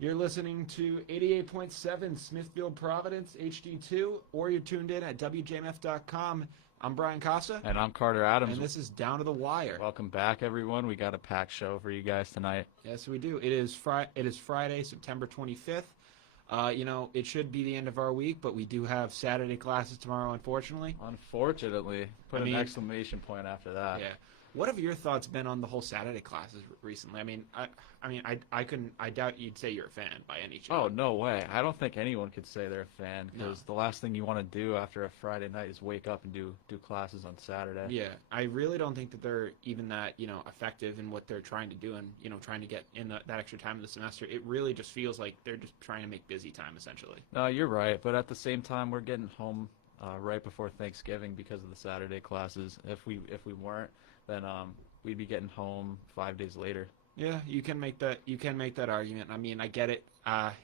You're listening to 88.7 Smithfield Providence HD2, or you're tuned in at WJMF.com. I'm Brian Costa, And I'm Carter Adams. and this is Down to the Wire. Welcome back, everyone. We got a packed show for you guys tonight. Yes, we do. It is Friday, September 25th. It should be the end of our week, but we do have Saturday classes tomorrow, unfortunately. Unfortunately, put an exclamation point after that. Yeah. What have your thoughts been on the whole Saturday classes recently? I doubt you'd say you're a fan by any chance. Oh, no way. I don't think anyone could say they're a fan because the last thing you want to do after a Friday night is wake up and do classes on Saturday. Yeah, I really don't think that they're even that, effective in what they're trying to do and, trying to get in that extra time of the semester. It really just feels like they're just trying to make busy time, essentially. No, you're right. But at the same time, we're getting home right before Thanksgiving because of the Saturday classes. If we weren't, then we'd be getting home 5 days later. Yeah, you can make that argument. I mean, I get it.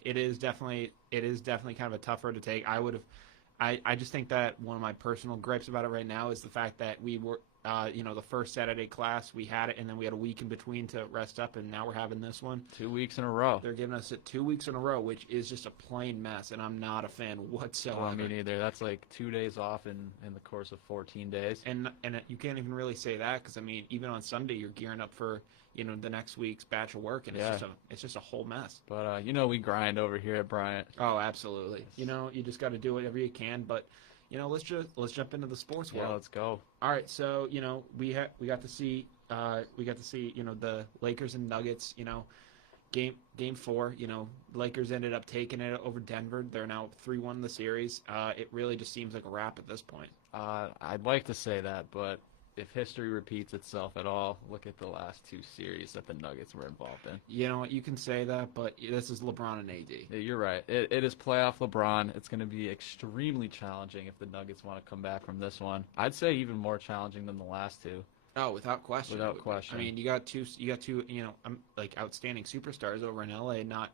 It is definitely kind of a tough road to take. I just think that one of my personal gripes about it right now is the fact that we were, the first Saturday class, we had it, and then we had a week in between to rest up, and now we're having this one. 2 weeks in a row. They're giving us it 2 weeks in a row, which is just a plain mess, and I'm not a fan whatsoever. Well, me neither. That's like 2 days off in the course of 14 days. And you can't even really say that because, I mean, even on Sunday, you're gearing up for, the next week's batch of work, and it's just a whole mess. But, we grind over here at Bryant. Oh, absolutely. You just got to do whatever you can, but... let's jump into the sports world. Yeah, let's go. All right, so we got to see the Lakers and Nuggets. Game 4. Lakers ended up taking it over Denver. They're now 3-1 in the series. It really just seems like a wrap at this point. I'd like to say that, but if history repeats itself at all, look at the last 2 series that the Nuggets were involved in. You know what? You can say that, but this is LeBron and AD. Yeah, you're right. It is playoff LeBron. It's going to be extremely challenging if the Nuggets want to come back from this one. I'd say even more challenging than the last 2. Oh, without question. Without question. I mean, you got two, outstanding superstars over in LA. Not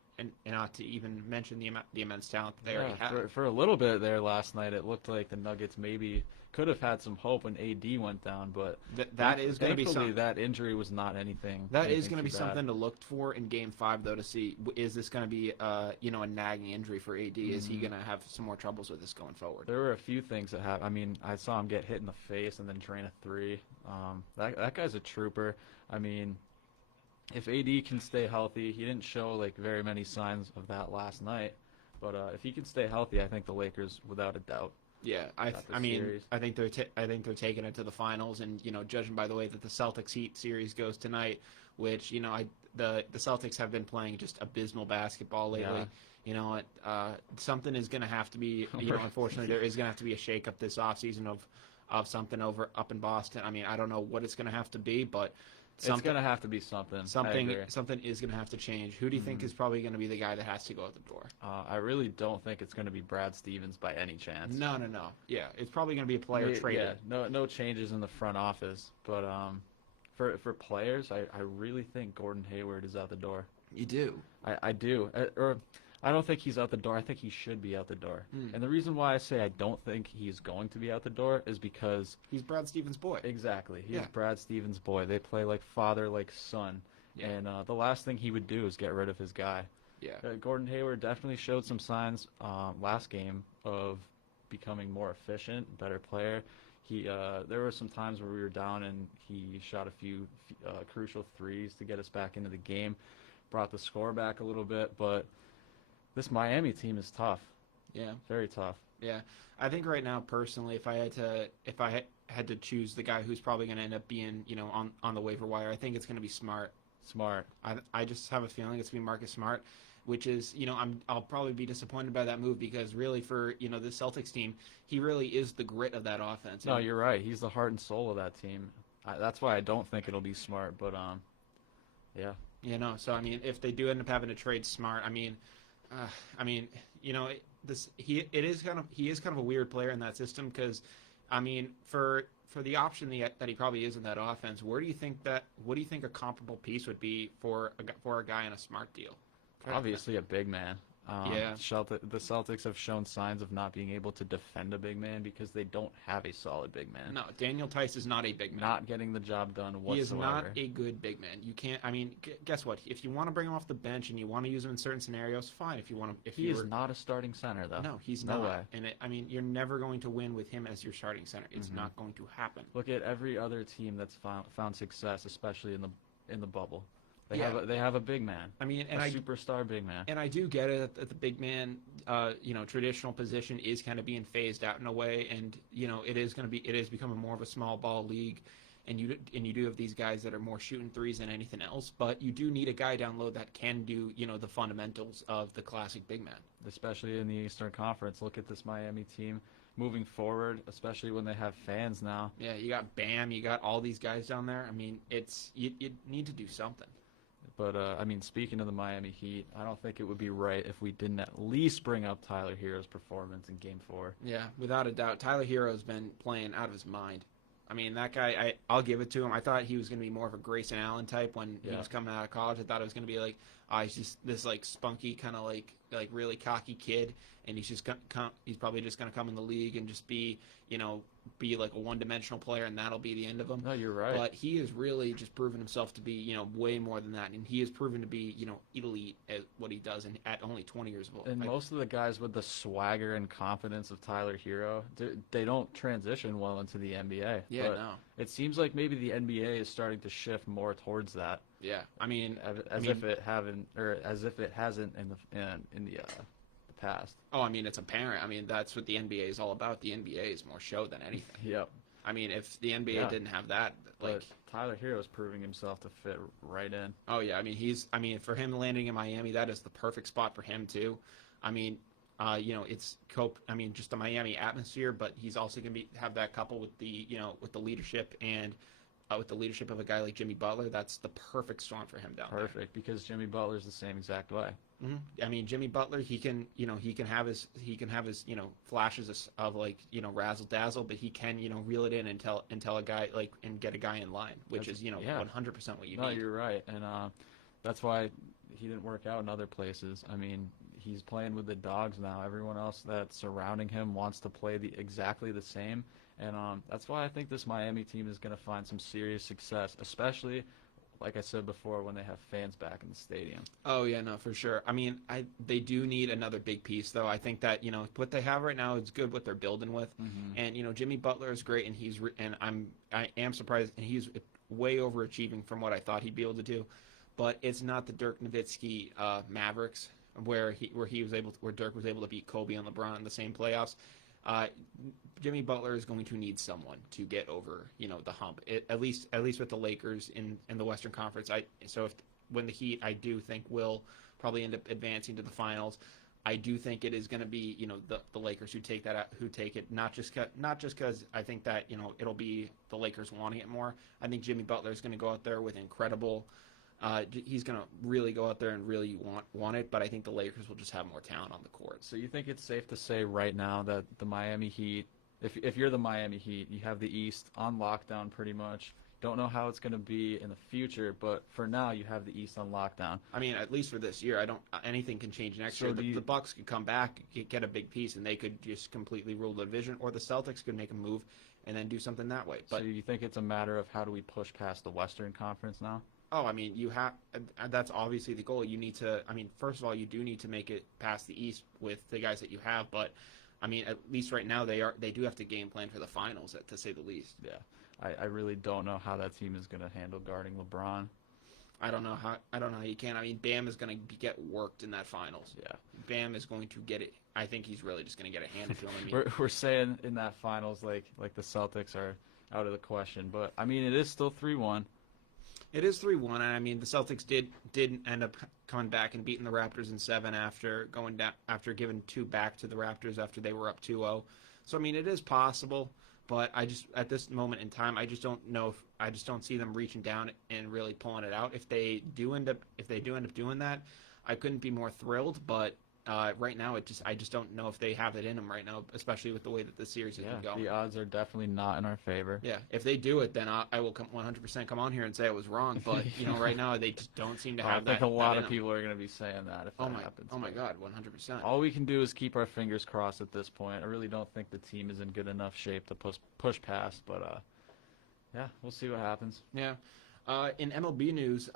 to even mention the immense talent that they already have. For a little bit there last night, it looked like the Nuggets maybe could have had some hope when AD went down, but that is going to be something. That injury was not anything. That is going to be something to look for in Game 5, though, to see is this going to be a nagging injury for AD? Mm-hmm. Is he going to have some more troubles with this going forward? There were a few things that happened. I mean, I saw him get hit in the face and then drain a 3. That guy's a trooper. I mean, if AD can stay healthy, he didn't show very many signs of that last night, but if he can stay healthy, I think the Lakers, without a doubt. Yeah, I think they're taking it to the finals, and judging by the way that the Celtics Heat series goes tonight, which the Celtics have been playing just abysmal basketball lately. Yeah. Something is going to have to be. Unfortunately, there is going to have to be a shakeup this offseason of something up in Boston. I mean, I don't know what it's going to have to be, but it's going to have to be something. Something is going to have to change. Who do you think is probably going to be the guy that has to go out the door? I really don't think it's going to be Brad Stevens by any chance. No. Yeah, it's probably going to be a player traded. Yeah, no changes in the front office. But for players, I really think Gordon Hayward is out the door. You do? I do. I don't think he's out the door. I think he should be out the door. And the reason why I say I don't think he's going to be out the door is because... he's Brad Stevens' boy. Exactly. He's Brad Stevens' boy. They play like father, like son. Yeah. And the last thing he would do is get rid of his guy. Yeah. Gordon Hayward definitely showed some signs last game of becoming more efficient, better player. There were some times where we were down and he shot a few crucial threes to get us back into the game, brought the score back a little bit, but... this Miami team is tough. Yeah. Very tough. Yeah. I think right now, personally, if I had to choose the guy who's probably going to end up being, on the waiver wire, I think it's going to be Smart. Smart. I just have a feeling it's going to be Marcus Smart, which is, I'll probably be disappointed by that move because really for, the Celtics team, he really is the grit of that offense. No, you're right. He's the heart and soul of that team. That's why I don't think it'll be Smart, but, yeah. So, I mean, if they do end up having to trade Smart, he is kind of a weird player in that system because, for the option that he probably is in that offense, what do you think a comparable piece would be for a guy in a Smart deal? Obviously a big man. Yeah. The Celtics have shown signs of not being able to defend a big man because they don't have a solid big man. No, Daniel Tice is not a big man. Not getting the job done whatsoever. He is not a good big man. You can't. I mean, guess what? If you want to bring him off the bench and you want to use him in certain scenarios, fine. If you want to, he is not a starting center though. No, he's no not. Way. And I mean, you're never going to win with him as your starting center. It's not going to happen. Look at every other team that's found success, especially in the bubble. They have a big man. I mean, a superstar big man. And I do get it that the big man, traditional position is kind of being phased out in a way, and it is becoming more of a small ball league, and you do have these guys that are more shooting threes than anything else, but you do need a guy down low that can do the fundamentals of the classic big man. Especially in the Eastern Conference. Look at this Miami team moving forward, especially when they have fans now. Yeah, you got Bam, you got all these guys down there. I mean, you need to do something. But, speaking of the Miami Heat, I don't think it would be right if we didn't at least bring up Tyler Herro's performance in Game 4. Yeah, without a doubt. Tyler Herro's been playing out of his mind. I mean, that guy, I'll give it to him. I thought he was going to be more of a Grayson Allen type when he was coming out of college. I thought it was going to be like, he's just this, like, spunky, kind of like really cocky kid, and he's probably just going to come in the league and just be like a one-dimensional player, and that'll be the end of him. No, you're right. But he has really just proven himself to be, way more than that, and he has proven to be, elite at what he does, and at only 20 years old. And most of the guys with the swagger and confidence of Tyler Herro, they don't transition well into the NBA. Yeah, but no. It seems like maybe the NBA is starting to shift more towards that. Yeah, I mean, as if it hasn't in the past. Oh, I mean, it's apparent. I mean, that's what the NBA is all about. The NBA is more show than anything. Yep. I mean, if the NBA didn't have that, but Tyler Herro is proving himself to fit right in. Oh yeah, I mean, for him landing in Miami, that is the perfect spot for him too. I mean, it's just the Miami atmosphere, but he's also going to have that couple with the leadership and with the leadership of a guy like Jimmy Butler. That's the perfect storm for him down there. Perfect, because Jimmy Butler's the same exact way. Mm-hmm. I mean, Jimmy Butler, he can have his flashes of like razzle dazzle, but he can reel it in and tell a guy and get a guy in line, which is 100% what you need. No, you're right, and that's why he didn't work out in other places. I mean, he's playing with the dogs now. Everyone else that's surrounding him wants to play exactly the same, and that's why I think this Miami team is going to find some serious success, especially, like I said before, when they have fans back in the stadium. Oh, yeah, no, for sure. I mean, they do need another big piece, though. I think that, what they have right now is good what they're building with. Mm-hmm. And, Jimmy Butler is great, and I am surprised, and he's way overachieving from what I thought he'd be able to do. But it's not the Dirk Nowitzki Mavericks where Dirk was able to beat Kobe and LeBron in the same playoffs. Jimmy Butler is going to need someone to get over, the hump. At least with the Lakers in the Western Conference. When the Heat, I do think, will probably end up advancing to the finals. I do think it is going to be, the Lakers who take it. Not just because I think that it'll be the Lakers wanting it more. I think Jimmy Butler is going to go out there with incredible. He's going to really go out there and really want it, but I think the Lakers will just have more talent on the court. So you think it's safe to say right now that the Miami Heat, if you're the Miami Heat, you have the East on lockdown pretty much. Don't know how it's going to be in the future, but for now you have the East on lockdown. I mean, at least for this year, anything can change next year. The Bucks could come back, get a big piece, and they could just completely rule the division, or the Celtics could make a move and then do something that way. But so you think it's a matter of how do we push past the Western Conference now? Oh, I mean, that's obviously the goal. You need to, first of all, you do need to make it past the East with the guys that you have, but, at least right now they do have to game plan for the finals, to say the least. Yeah. I really don't know how that team is going to handle guarding LeBron. I don't know how you can. Bam is going to get worked in that finals. Yeah. Bam is going to get it. I think he's really just going to get it handed to him. We're saying in that finals like the Celtics are out of the question, but, it is still 3-1. It is 3-1, and the Celtics did end up coming back and beating the Raptors in 7 after going down after giving 2 back to the Raptors after they were up 2-0. So it is possible, but I just at this moment in time I just don't know I just don't see them reaching down and really pulling it out. If they do end up doing that, I couldn't be more thrilled, but right now, I just don't know if they have it in them right now, especially with the way that the series has been going. The odds are definitely not in our favor. Yeah, if they do it, then I will 100% come on here and say I was wrong. But right now they just don't seem to have that. I think a lot of them. people are going to be saying that if that happens. Oh my God, 100%. All we can do is keep our fingers crossed at this point. I really don't think the team is in good enough shape to push past, but yeah, we'll see what happens. Yeah. In MLB news,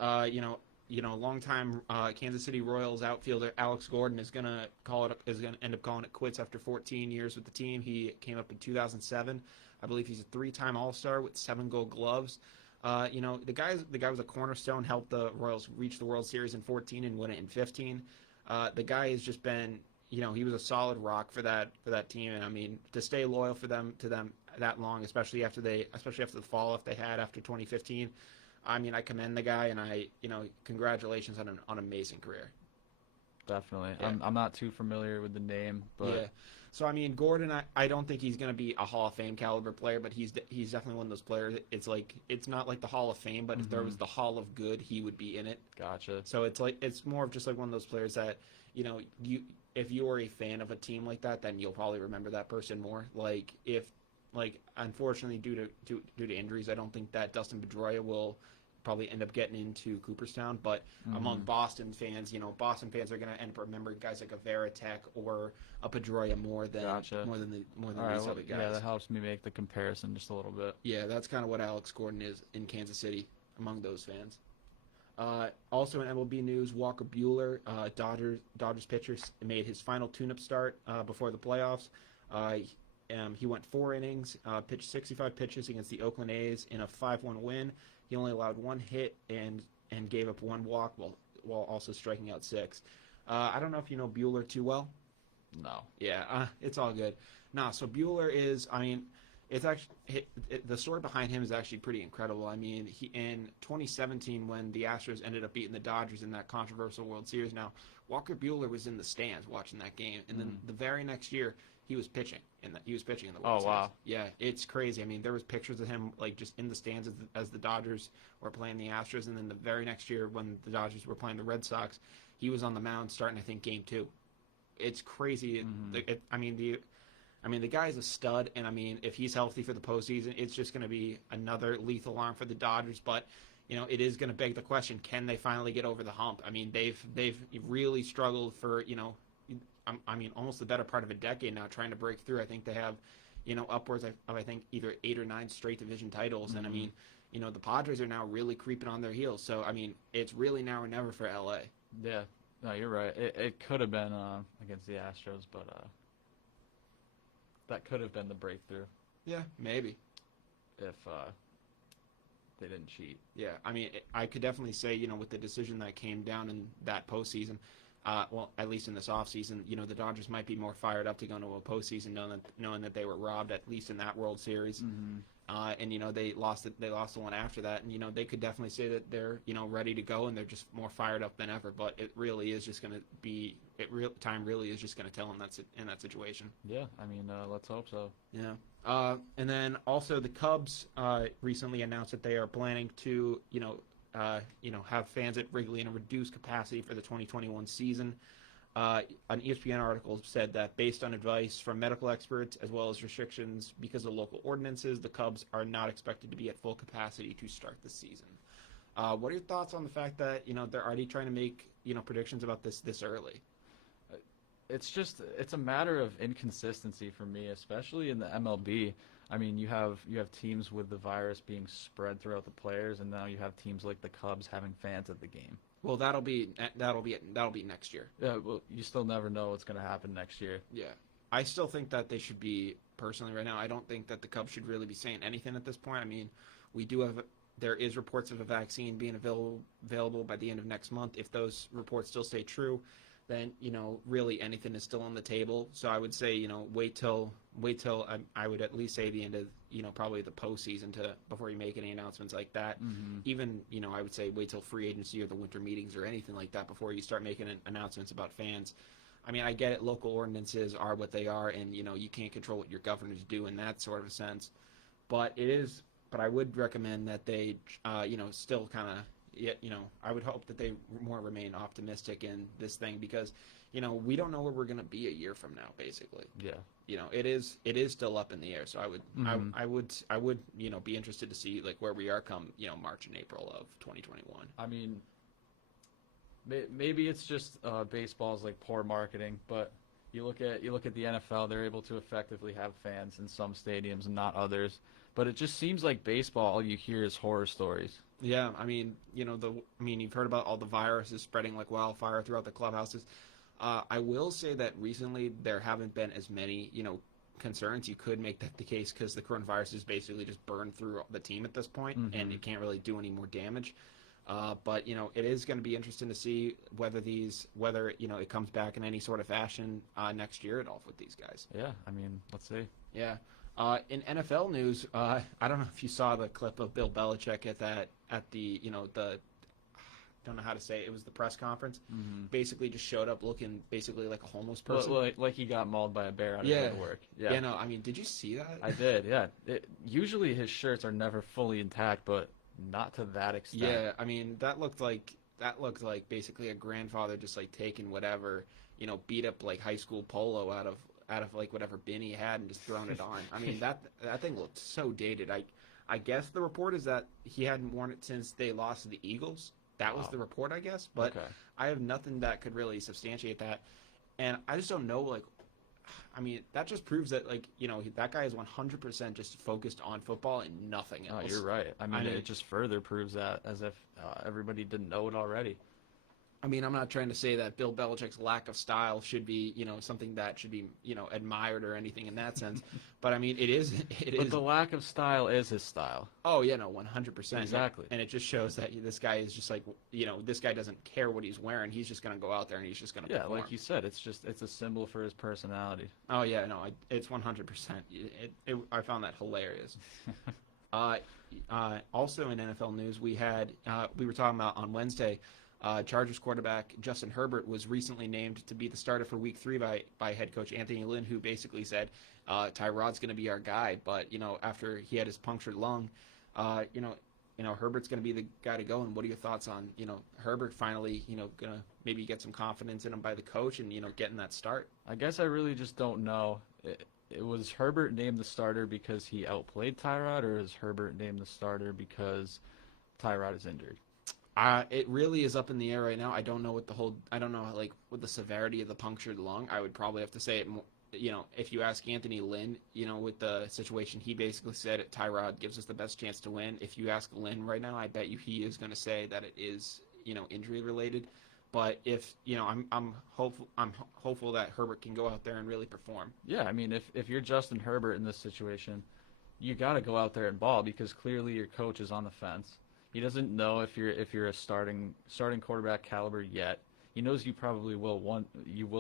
longtime Kansas City Royals outfielder Alex Gordon is gonna end up calling it quits after 14 years with the team. He came up in 2007. I believe he's a 3-time All-Star with 7 Gold Gloves. The guy was a cornerstone, helped the Royals reach the World Series in 14 and win it in 15. The guy has just been, he was a solid rock for that team, and I mean to stay loyal to them that long, especially after the fall off they had after 2015. I mean, I commend the guy, and congratulations on an amazing career. Definitely. Yeah. I'm not too familiar with the name, but yeah. So I mean, Gordon, I don't think he's going to be a Hall of Fame caliber player, but he's definitely one of those players. It's not like the Hall of Fame, but if there was the Hall of Good, he would be in it. Gotcha. So it's more of just like one of those players that if you are a fan of a team like that, then you'll probably remember that person more. Unfortunately, due to injuries, I don't think that Dustin Pedroia will probably end up getting into Cooperstown, but among Boston fans, Boston fans are going to end up remembering guys like a Veritek or a Pedroia more than these other guys. Yeah, that helps me make the comparison just a little bit. Yeah, that's kind of what Alex Gordon is in Kansas City among those fans. Also in MLB news, Walker Buehler, Dodgers pitcher, made his final tune-up start before the playoffs. He went 4 innings, pitched 65 pitches against the Oakland A's in a 5-1 win. He only allowed 1 hit and gave up 1 walk while also striking out 6. I don't know if you know Buehler too well. No. Yeah, it's all good. So Buehler is, it's actually the story behind him is actually pretty incredible. I mean, he in 2017 when the Astros ended up beating the Dodgers in that controversial World Series. Now, Walker Buehler was in the stands watching that game, and then the very next year he was pitching in the World Series. Wow. Yeah, it's crazy. I mean, there was pictures of him just in the stands as the Dodgers were playing the Astros, and then the very next year when the Dodgers were playing the Red Sox, he was on the mound starting I think Game 2. It's crazy. The guy is a stud, and I mean, if he's healthy for the postseason, it's just going to be another lethal arm for the Dodgers. But it is going to beg the question: can they finally get over the hump? I mean, they've really struggled for almost the better part of a decade now trying to break through. I think they have upwards of I think either 8 or 9 straight division titles, and I mean, the Padres are now really creeping on their heels. So I mean, it's really now or never for LA. Yeah, no, you're right. It could have been against the Astros, but that could have been the breakthrough. Yeah, maybe. If they didn't cheat. Yeah, I mean, I could definitely say, with the decision that came down in that postseason, at least in this offseason, the Dodgers might be more fired up to go into a postseason knowing that they were robbed, at least in that World Series. And, they lost the one after that. And, they could definitely say that they're, ready to go and they're just more fired up than ever. But it really is just going to be time really is just going to tell them that's in that situation. Yeah, I mean, let's hope so. Yeah. And then also the Cubs recently announced that they are planning to, have fans at Wrigley in a reduced capacity for the 2021 season. An ESPN article said that based on advice from medical experts as well as restrictions because of local ordinances, the Cubs are not expected to be at full capacity to start the season. What are your thoughts on the fact that they're already trying to make predictions about this early? It's a matter of inconsistency for me, especially in the MLB. I mean, you have teams with the virus being spread throughout the players, and now you have teams like the Cubs having fans at the game. Well, that'll be next year. Yeah, well, you still never know what's going to happen next year. Yeah, I still think that they should be personally right now. I don't think that the Cubs should really be saying anything at this point. I mean, there is reports of a vaccine being available by the end of next month. If those reports still stay true, then really anything is still on the table. So I would say wait till I would at least say the end of probably the postseason before you make any announcements like that. Even I would say wait till free agency or the winter meetings or anything like that before you start making announcements about fans. I mean, I get it. Local ordinances are what they are, and you can't control what your governors do in that sort of sense. But I would recommend that they still kind of I would hope that they more remain optimistic in this thing because, we don't know where we're going to be a year from now, basically. Yeah. It is still up in the air. So I would, I would, be interested to see like where we are come, March and April of 2021. I mean, maybe it's just baseball's like poor marketing, but you look at the NFL, they're able to effectively have fans in some stadiums and not others. But it just seems like baseball, all you hear is horror stories. Yeah, I mean, you've heard about all the viruses spreading like wildfire throughout the clubhouses. I will say that recently there haven't been as many, concerns. You could make that the case because the coronavirus is basically just burned through the team at this point, and it can't really do any more damage. But it is going to be interesting to see whether it comes back in any sort of fashion next year at all with these guys. Yeah, I mean, let's see. Yeah. In NFL news, I don't know if you saw the clip of Bill Belichick at the I don't know how to say it. It was the press conference. Basically, just showed up looking basically like a homeless person. Like he got mauled by a bear on his way to work. Yeah. Yeah. No. I mean, did you see that? I did. Yeah. Usually his shirts are never fully intact, but not to that extent. Yeah. I mean, that looked like basically a grandfather just like taking whatever beat up like high school polo out of like whatever bin he had and just throwing it on. I mean, that thing looked so dated. I guess the report is that he hadn't worn it since they lost to the Eagles. That was the report, I guess. But okay. I have nothing that could really substantiate that. And I just don't know, like, I mean, that just proves that, like, that guy is 100% just focused on football and nothing else. Oh, you're right. I mean, it just further proves that as if everybody didn't know it already. I mean, I'm not trying to say that Bill Belichick's lack of style should be, something that should be, admired or anything in that sense. But I mean, it is. But the lack of style is his style. Oh yeah, no, 100%. Exactly. And it just shows that this guy is just like, this guy doesn't care what he's wearing. He's just gonna go out there and he's just gonna. Yeah, perform. like you said, it's a symbol for his personality. Oh yeah, no, it's 100%. I found that hilarious. Also in NFL news, we were talking about on Wednesday. Chargers quarterback Justin Herbert was recently named to be the starter for Week 3 by head coach Anthony Lynn, who basically said Tyrod's going to be our guy. But after he had his punctured lung, Herbert's going to be the guy to go. And what are your thoughts on Herbert finally going to maybe get some confidence in him by the coach and getting that start? I guess I really just don't know. It was Herbert named the starter because he outplayed Tyrod, or is Herbert named the starter because Tyrod is injured? It really is up in the air right now. I don't know what with the severity of the punctured lung. I would probably have to say it. If you ask Anthony Lynn, with the situation, he basically said Tyrod gives us the best chance to win. If you ask Lynn right now, I bet you he is going to say that it is, injury related. But if I'm hopeful that Herbert can go out there and really perform. Yeah, I mean, if you're Justin Herbert in this situation, you got to go out there and ball because clearly your coach is on the fence. He doesn't know if you're a starting quarterback caliber yet. He knows you probably will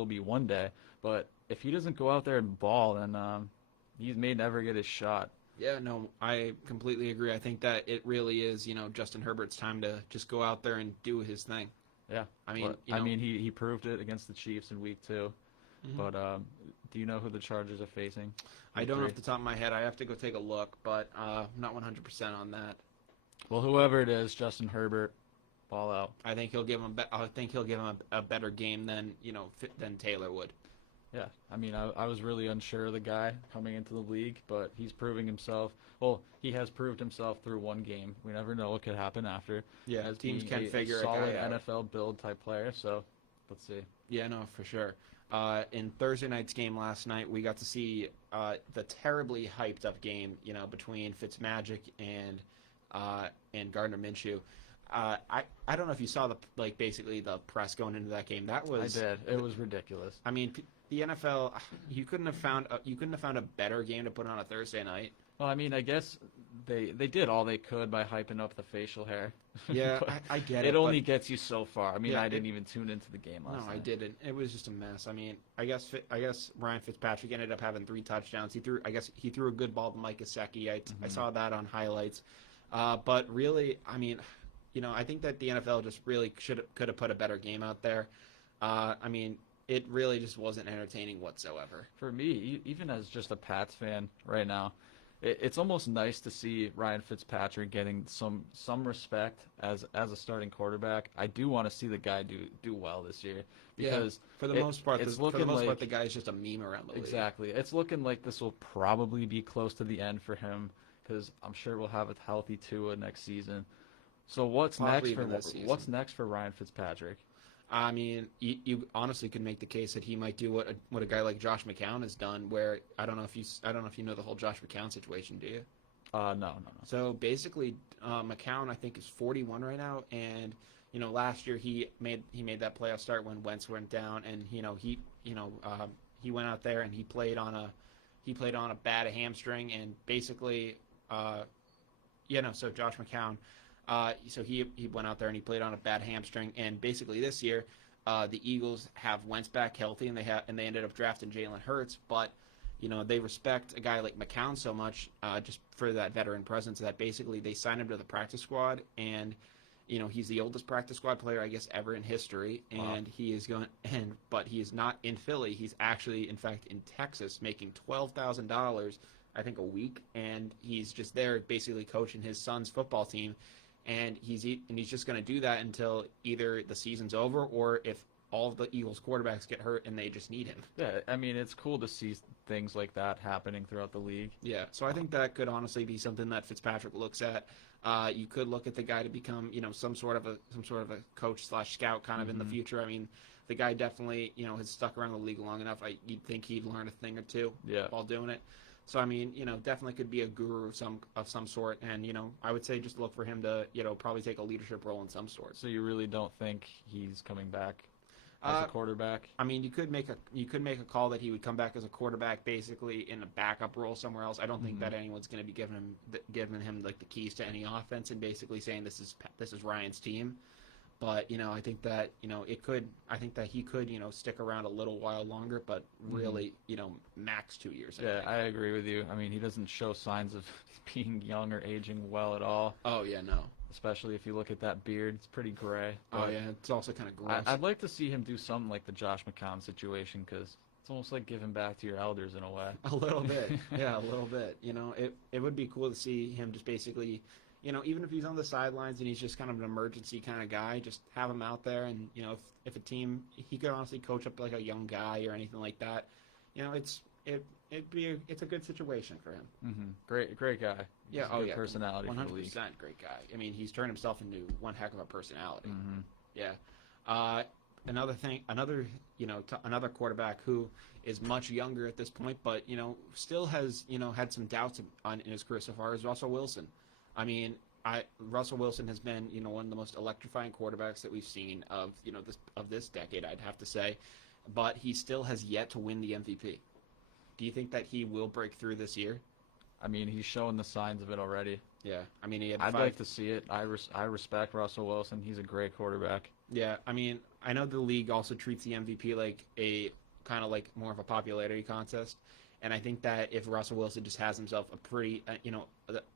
be one day, but if he doesn't go out there and ball, then he may never get his shot. Yeah, no, I completely agree. I think that it really is, Justin Herbert's time to just go out there and do his thing. Yeah, I mean, he proved it against the Chiefs in Week 2. Mm-hmm. But do you know who the Chargers are facing? I don't know off the top of my head. I have to go take a look, but I'm not 100% on that. Well, whoever it is, Justin Herbert, ball out. I think he'll give him. A better game than than Taylor would. Yeah, I mean, I was really unsure of the guy coming into the league, but he's proving himself. Well, he has proved himself through one game. We never know what could happen after. Yeah, teams can figure a solid guy out. NFL build type player. So, let's see. Yeah, no, for sure. In Thursday night's game last night, we got to see the terribly hyped up game, between Fitzmagic and Gardner Minshew. I don't know if you saw basically the press going into that game. That was I did. It was ridiculous. I mean, the NFL, you couldn't have found a better game to put on a Thursday night. Well, I mean, I guess they did all they could by hyping up the facial hair. Yeah, I get it. It only gets you so far. I mean, yeah, I didn't even tune into the game last night. No, I didn't. It was just a mess. I mean, I guess Ryan Fitzpatrick ended up having 3 touchdowns. He threw a good ball to Mike Gesicki. I saw that on highlights. But really, I mean, I think that the NFL just really could have put a better game out there. I mean, it really just wasn't entertaining whatsoever. For me, even as just a Pats fan right now, it's almost nice to see Ryan Fitzpatrick getting some respect as a starting quarterback. I do want to see the guy do well this year because for the most part, the guy is just a meme around the league. Exactly. It's looking like this will probably be close to the end for him because I'm sure we'll have a healthy Tua next season. So what's next for Ryan Fitzpatrick? I mean, you honestly could make the case that he might do what a guy like Josh McCown has done. Where I don't know if you know the whole Josh McCown situation, do you? No. So basically, McCown I think is 41 right now, and last year he made that playoff start when Wentz went down, and he went out there and he played on a bad hamstring, and basically, so Josh McCown. So he went out there and he played on a bad hamstring, and basically this year, the Eagles have Wentz back healthy, and they ended up drafting Jalen Hurts, but they respect a guy like McCown so much just for that veteran presence that basically they signed him to the practice squad, and he's the oldest practice squad player I guess ever in history, and but he is not in Philly. He's actually in fact in Texas making $12,000 I think a week, and he's just there basically coaching his son's football team. And he's just going to do that until either the season's over or if all of the Eagles quarterbacks get hurt and they just need him. Yeah, I mean, it's cool to see things like that happening throughout the league. Yeah, so I think that could honestly be something that Fitzpatrick looks at. You could look at the guy to become, some sort of a coach/scout kind of in the future. I mean, the guy definitely, has stuck around the league long enough. You'd think he'd learn a thing or two while doing it. So, I mean, definitely could be a guru of some sort. And, I would say just look for him to, probably take a leadership role in some sort. So you really don't think he's coming back as a quarterback? I mean, you could make a call that he would come back as a quarterback basically in a backup role somewhere else. I don't think that anyone's going to be giving him like the keys to any offense and basically saying this is Ryan's team. But, I think that, I think that he could, stick around a little while longer, but really, max 2 years. I agree with you. I mean, he doesn't show signs of being young or aging well at all. Oh, yeah, no. Especially if you look at that beard. It's pretty gray. Oh, yeah, it's also kind of gross. I'd like to see him do something like the Josh McCown situation because it's almost like giving back to your elders in a way. A little bit. Yeah, a little bit. It would be cool to see him just basically... even if he's on the sidelines and he's just kind of an emergency kind of guy, just have him out there. And, if a team, he could honestly coach up like a young guy or anything like that. It's a good situation for him. Mm-hmm. Great guy. Yeah. Personality 100% for the league. Great guy. I mean, he's turned himself into one heck of a personality. Mm-hmm. Yeah. Another quarterback who is much younger at this point, but, still has, had some doubts in his career so far is Russell Wilson. I mean, Russell Wilson has been, one of the most electrifying quarterbacks that we've seen of this decade, I'd have to say, but he still has yet to win the MVP. Do you think that he will break through this year? I mean, he's showing the signs of it already. Yeah, I mean, I'd like to see it. I respect Russell Wilson. He's a great quarterback. Yeah, I mean, I know the league also treats the MVP like a kind of like more of a popularity contest. And I think that if Russell Wilson just has himself a pretty,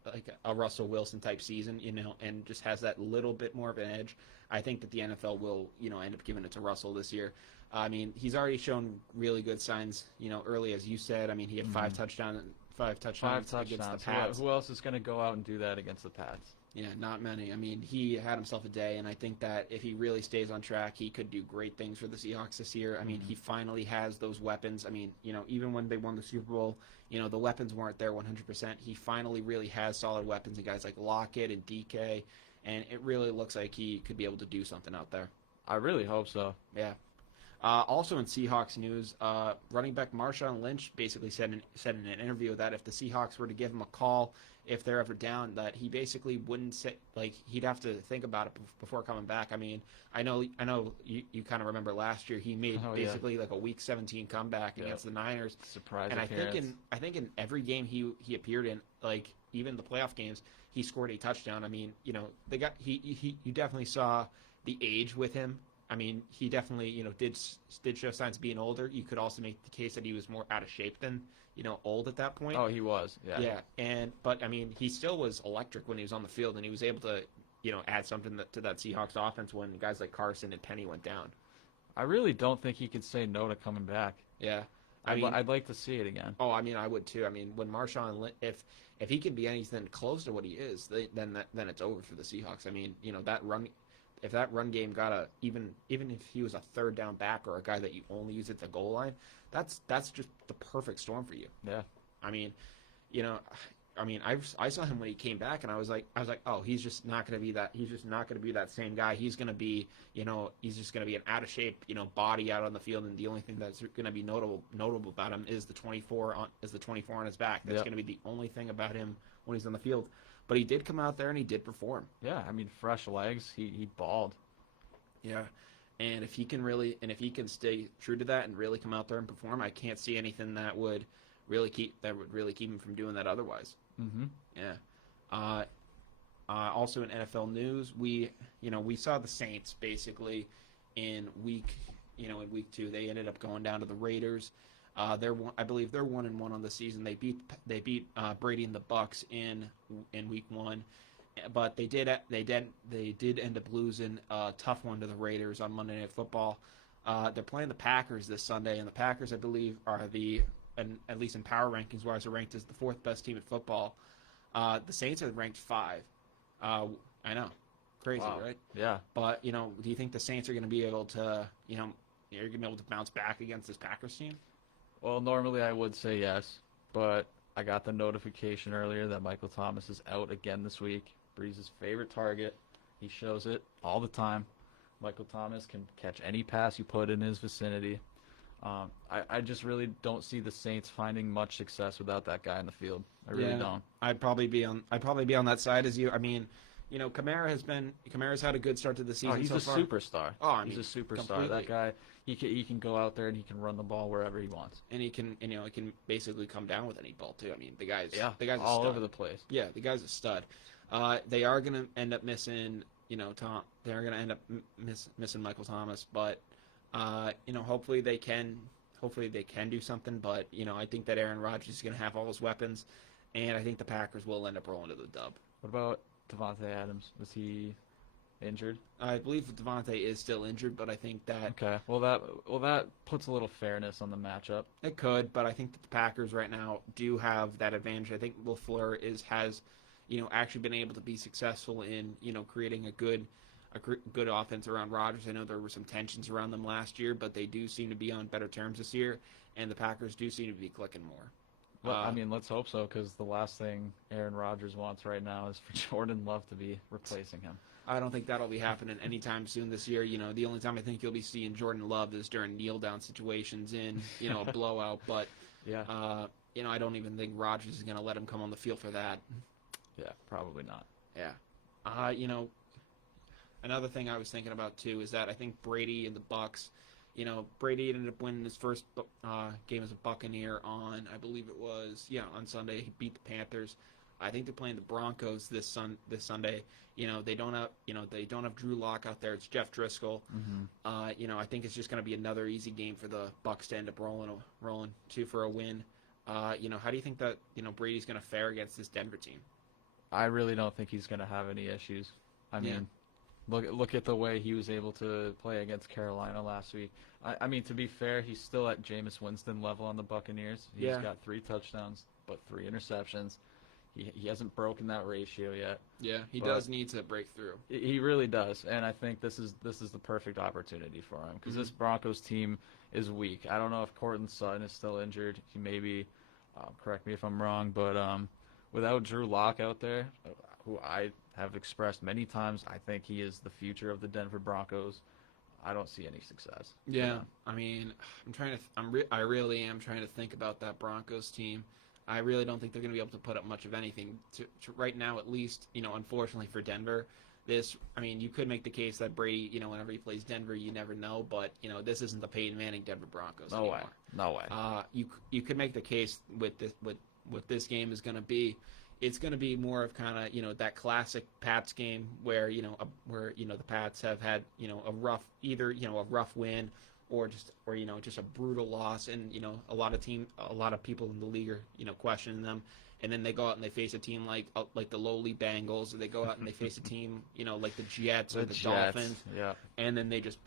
like a Russell Wilson type season, and just has that little bit more of an edge, I think that the NFL will, end up giving it to Russell this year. I mean, he's already shown really good signs, early, as you said. I mean, he had five touchdowns against the Pats. Who else is going to go out and do that against the Pats? Yeah, not many. I mean, he had himself a day, and I think that if he really stays on track, he could do great things for the Seahawks this year. I mean, he finally has those weapons. I mean, even when they won the Super Bowl, the weapons weren't there 100%. He finally really has solid weapons, and guys like Lockett and DK, and it really looks like he could be able to do something out there. I really hope so. Yeah. Also in Seahawks news, running back Marshawn Lynch basically said in an interview that if the Seahawks were to give him a call if they're ever down, that he basically wouldn't say, like, he'd have to think about it before coming back. I mean, I know you kind of remember last year he made like a Week 17 comeback against the Niners. Surprise and appearance. I think in every game he appeared in, like even the playoff games, he scored a touchdown. I mean, you definitely saw the age with him. I mean, he definitely, did show signs of being older. You could also make the case that he was more out of shape than, old at that point. Oh, he was, yeah. Yeah, but, I mean, he still was electric when he was on the field, and he was able to, add something to that Seahawks offense when guys like Carson and Penny went down. I really don't think he could say no to coming back. Yeah. I'd like to see it again. Oh, I mean, I would too. I mean, when if he can be anything close to what he is, then it's over for the Seahawks. I mean, if that run game got even if he was a third down back or a guy that you only use at the goal line, that's just the perfect storm for you. Yeah. I mean, I saw him when he came back, and I was like, oh, he's just not going to be that. He's just not going to be that same guy. He's going to be, he's just going to be an out of shape, body out on the field, and the only thing that's going to be notable about him is the 24 on his back. That's going to be the only thing about him when he's on the field. But he did come out there and he did perform. Yeah, I mean, fresh legs. He balled. Yeah. And if he can stay true to that and really come out there and perform, I can't see anything that would really keep him from doing that otherwise. Mm-hmm. Yeah. Also in NFL news, we saw the Saints basically in week 2. They ended up going down to the Raiders. I believe they're 1-1 on the season. They beat Brady and the Bucks in week 1, but they did end up losing a tough one to the Raiders on Monday Night Football. They're playing the Packers this Sunday, and the Packers, I believe, are at least in power rankings wise, are ranked as the 4th best team in football. The Saints are ranked 5. I know, crazy, wow. Right? Yeah. But do you think the Saints are going to be able to bounce back against this Packers team? Well, normally I would say yes, but I got the notification earlier that Michael Thomas is out again this week. Brees' favorite target. He shows it all the time. Michael Thomas can catch any pass you put in his vicinity. I just really don't see the Saints finding much success without that guy in the field. I really don't. I'd probably be on that side as you. I mean, Kamara's had a good start to the season. He's so a far. superstar. He's a superstar. Completely. That guy, he can go out there and he can run the ball wherever he wants. And he can basically come down with any ball too. I mean, the guy's all a stud. over the place. Yeah, the guy's a stud. They are going to end up missing, Tom. They are going to end up missing Michael Thomas, but hopefully they can do something. But I think that Aaron Rodgers is going to have all his weapons, and I think the Packers will end up rolling to the dub. What about Devontae Adams? Was he injured? I believe Devontae is still injured, but I think that okay. Well, that puts a little fairness on the matchup. It could, but I think that the Packers right now do have that advantage. I think LaFleur has actually been able to be successful in creating a good offense around Rodgers. I know there were some tensions around them last year, but they do seem to be on better terms this year, and the Packers do seem to be clicking more. Well, I mean, let's hope so, because the last thing Aaron Rodgers wants right now is for Jordan Love to be replacing him. I don't think that'll be happening anytime soon this year. The only time I think you'll be seeing Jordan Love is during kneel-down situations in, a blowout. But, yeah. I don't even think Rodgers is going to let him come on the field for that. Yeah, probably not. Yeah. Another thing I was thinking about, too, is that I think Brady and the Bucks, Brady ended up winning his first game as a Buccaneer on, I believe it was, on Sunday. He beat the Panthers. I think they're playing the Broncos this Sunday. They don't have Drew Lock out there. It's Jeff Driscoll. Mm-hmm. I think it's just going to be another easy game for the Bucs to end up rolling to for a win. How do you think that Brady's going to fare against this Denver team? I really don't think he's going to have any issues. I mean, look at the way he was able to play against Carolina last week. I mean, to be fair, he's still at Jameis Winston level on the Buccaneers. He's got 3 touchdowns, but 3 interceptions. He hasn't broken that ratio yet. Yeah, he does need to break through. He really does, and I think this is the perfect opportunity for him because this Broncos team is weak. I don't know if Courtland Sutton is still injured. He may be. Correct me if I'm wrong, but without Drew Lock out there, who I have expressed many times, I think he is the future of the Denver Broncos. I don't see any success. Yeah, I mean, I really am trying to think about that Broncos team. I really don't think they're going to be able to put up much of anything to right now, at least. Unfortunately for Denver, you could make the case that Brady, whenever he plays Denver, you never know. But this isn't the Peyton Manning Denver Broncos anymore. No way. You could make the case with this game is going to be. It's going to be more of kind of that classic Pats game where the Pats have had a rough win or just a brutal loss, and a lot of people in the league are questioning them, and then they go out and they face a team like the lowly Bengals, or they go out and they face a team, like the Jets or the Dolphins, yeah, and then they just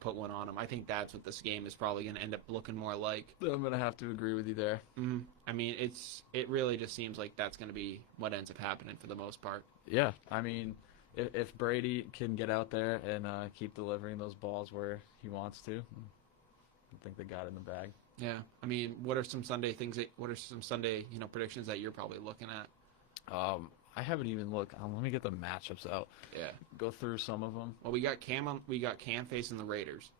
put one on them. I think that's what this game is probably going to end up looking more like. I'm gonna have to agree with you there. Mm-hmm. I mean, it really just seems like that's going to be what ends up happening for the most part. Yeah, I mean, if Brady can get out there and keep delivering those balls where he wants to, I think they got it in the bag. Yeah, I mean, what are some Sunday predictions that you're probably looking at? I haven't even looked. Let me get the matchups out. Yeah, go through some of them. Well, we got Cam facing the Raiders.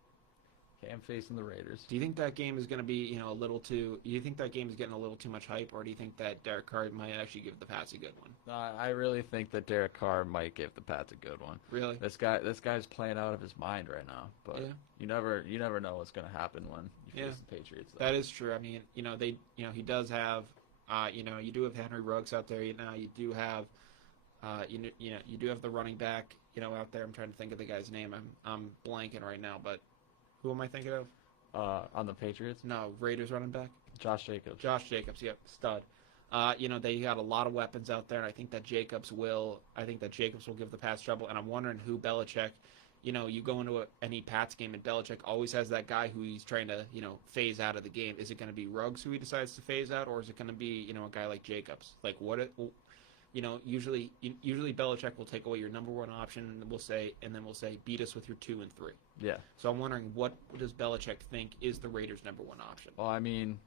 Cam facing the Raiders. Do you think that game is going to be, a little too? Do you think that game is getting a little too much hype, or do you think that Derek Carr might actually give the Pats a good one? I really think that Derek Carr might give the Pats a good one. Really? This guy's playing out of his mind right now. But yeah. you never know what's going to happen when you face the Patriots. Though. That is true. I mean, he does have, you do have Henry Ruggs out there. You do have, you do have the running back, out there. I'm trying to think of the guy's name. I'm blanking right now, but. Who am I thinking of? On the Patriots? No, Raiders running back. Josh Jacobs. Yep, stud. They got a lot of weapons out there, and I think that Jacobs will give the Pats trouble. And I'm wondering who Belichick. You go into any Pats game, and Belichick always has that guy who he's trying to phase out of the game. Is it going to be Ruggs who he decides to phase out, or is it going to be a guy like Jacobs? Like what? Usually Belichick will take away your number one option, and we'll say, beat us with your 2 and 3. Yeah. So I'm wondering, what does Belichick think is the Raiders' number one option? Well, I mean,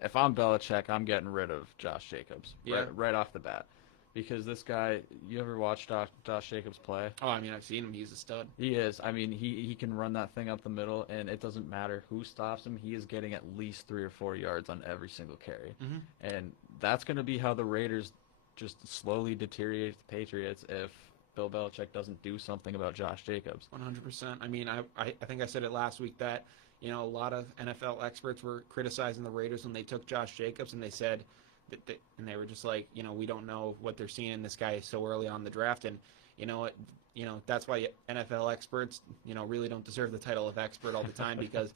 if I'm Belichick, I'm getting rid of Josh Jacobs right off the bat, because this guy. You ever watched Josh Jacobs play? Oh, I mean, I've seen him. He's a stud. He is. I mean, he can run that thing up the middle, and it doesn't matter who stops him. He is getting at least 3 or 4 yards on every single carry, and that's going to be how the Raiders just slowly deteriorate the Patriots if Bill Belichick doesn't do something about Josh Jacobs. 100%. I mean, I think I said it last week that, a lot of NFL experts were criticizing the Raiders when they took Josh Jacobs, and they said that they were just like, we don't know what they're seeing in this guy so early on in the draft. And, that's why NFL experts, really don't deserve the title of expert all the time because,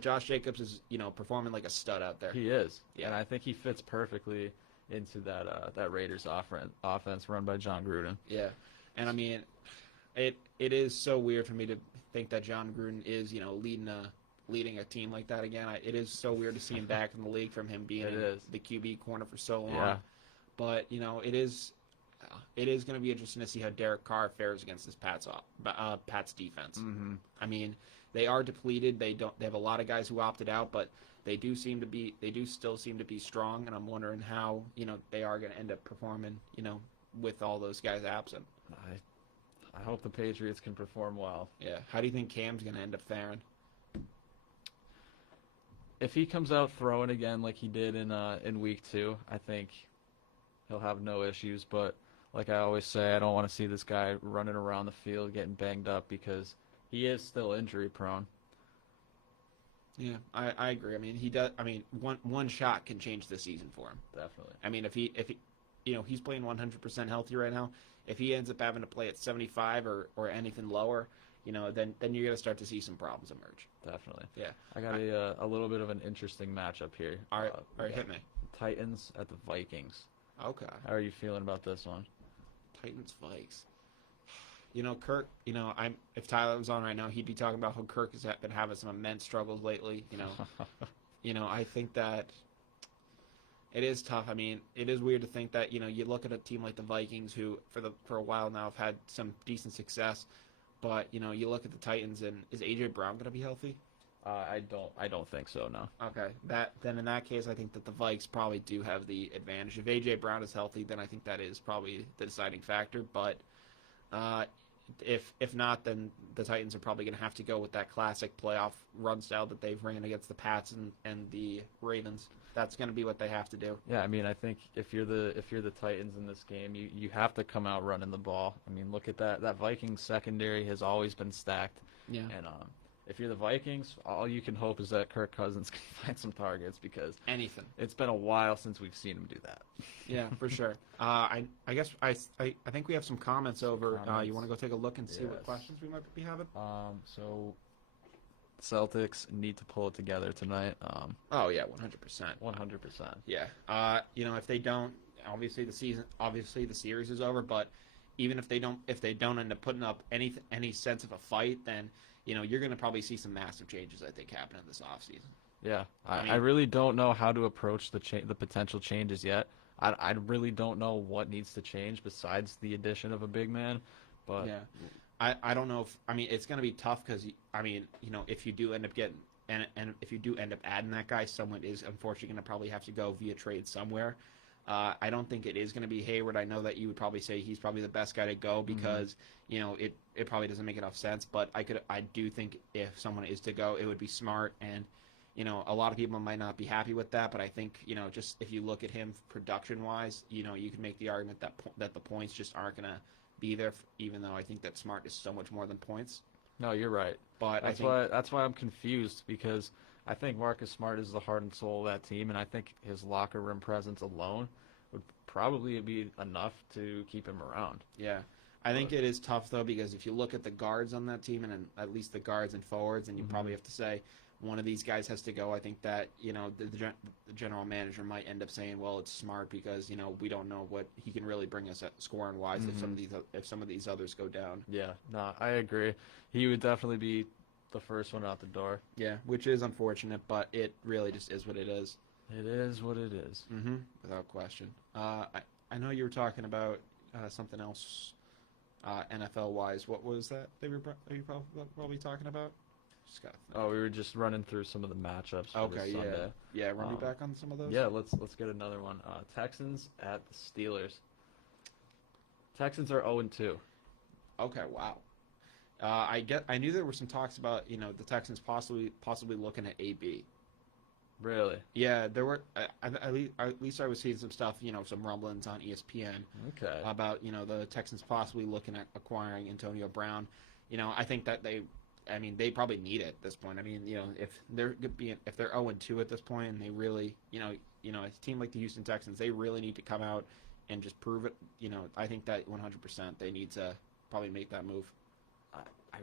Josh Jacobs is, performing like a stud out there. He is. Yeah. And I think he fits perfectly into that Raiders offense run by John Gruden. Yeah, and I mean, it is so weird for me to think that John Gruden is leading a team like that again. It is so weird to see him back in the league from him being in the QB corner for so long. Yeah. But it is going to be interesting to see how Derek Carr fares against this Pats defense. Mm-hmm. I mean, they are depleted. They have a lot of guys who opted out, but they do still seem to be strong, and I'm wondering how, they are going to end up performing, with all those guys absent. I hope the Patriots can perform well. Yeah. How do you think Cam's going to end up faring? If he comes out throwing again like he did in week 2, I think he'll have no issues, but like I always say, I don't want to see this guy running around the field getting banged up because he is still injury prone. Yeah, I agree. I mean, he does. I mean, one shot can change the season for him. Definitely. I mean, if he, he's playing 100% healthy right now. If he ends up having to play at 75 or anything lower, then you're gonna start to see some problems emerge. Definitely. Yeah. I got a little bit of an interesting matchup here. All right, hit me. Titans at the Vikings. Okay. How are you feeling about this one? Titans Vikes. Kirk, if Tyler was on right now, he'd be talking about how Kirk has been having some immense struggles lately. I think that it is tough. I mean, it is weird to think that, you look at a team like the Vikings who for a while now have had some decent success, but, you look at the Titans and is A.J. Brown going to be healthy? I don't think so, no. Okay. Then in that case, I think that the Vikes probably do have the advantage. If A.J. Brown is healthy, then I think that is probably the deciding factor, but if not, then the Titans are probably going to have to go with that classic playoff run style that they've ran against the Pats and the Ravens. That's going to be what they have to do. Yeah, I mean, I think if you're the Titans in this game, you have to come out running the ball. I mean, look at that. That Vikings secondary has always been stacked. Yeah. And if you're the Vikings, all you can hope is that Kirk Cousins can find some targets because anything. It's been a while since we've seen him do that. Yeah, for sure. I guess I think we have some comments over. You want to go take a look and see what questions we might be having? So Celtics need to pull it together tonight. Oh yeah, 100%. 100%. Yeah. If they don't, obviously the series is over. But even if they don't end up putting up any sense of a fight, then you're going to probably see some massive changes, I think, happen in this offseason. Yeah, I I really don't know how to approach the potential changes yet. I really don't know what needs to change besides the addition of a big man. But yeah, I don't know it's going to be tough because if you do end up getting and if you do end up adding that guy, someone is unfortunately going to probably have to go via trade somewhere. I don't think it is going to be Hayward. I know that you would probably say he's probably the best guy to go because it probably doesn't make enough sense. But I do think if someone is to go, it would be Smart. And a lot of people might not be happy with that, but I think just if you look at him production wise, you can make the argument that the points just aren't going to be there. Even though I think that Smart is so much more than points. no, you're right. But that's why I'm confused, because I think Marcus Smart is the heart and soul of that team, and I think his locker room presence alone would probably be enough to keep him around. Yeah. I think it is tough, though, because if you look at the guards on that team, and at least the guards and forwards, and you probably have to say one of these guys has to go, I think that, the general manager might end up saying, well, it's Smart because, we don't know what he can really bring us at scoring-wise if some of these others go down. Yeah, no, I agree. He would definitely be the first one out the door. Yeah, which is unfortunate, but it really just is what it is. It is what it is. Mm-hmm, without question. I know you were talking about something else NFL-wise. What was that you probably talking about? Oh, we were just running through some of the matchups for this Sunday. Yeah. Run me back on some of those. Yeah, let's get another one. Texans at the Steelers. Texans are 0-2. Okay, wow. I knew there were some talks about the Texans possibly looking at AB. Really? Yeah, there were. At least I was seeing some stuff. Some rumblings on ESPN. Okay. About the Texans possibly looking at acquiring Antonio Brown. I think that they probably need it at this point. If they're 0-2 at this point, and they really, a team like the Houston Texans, they really need to come out and just prove it. I think that 100% they need to probably make that move. I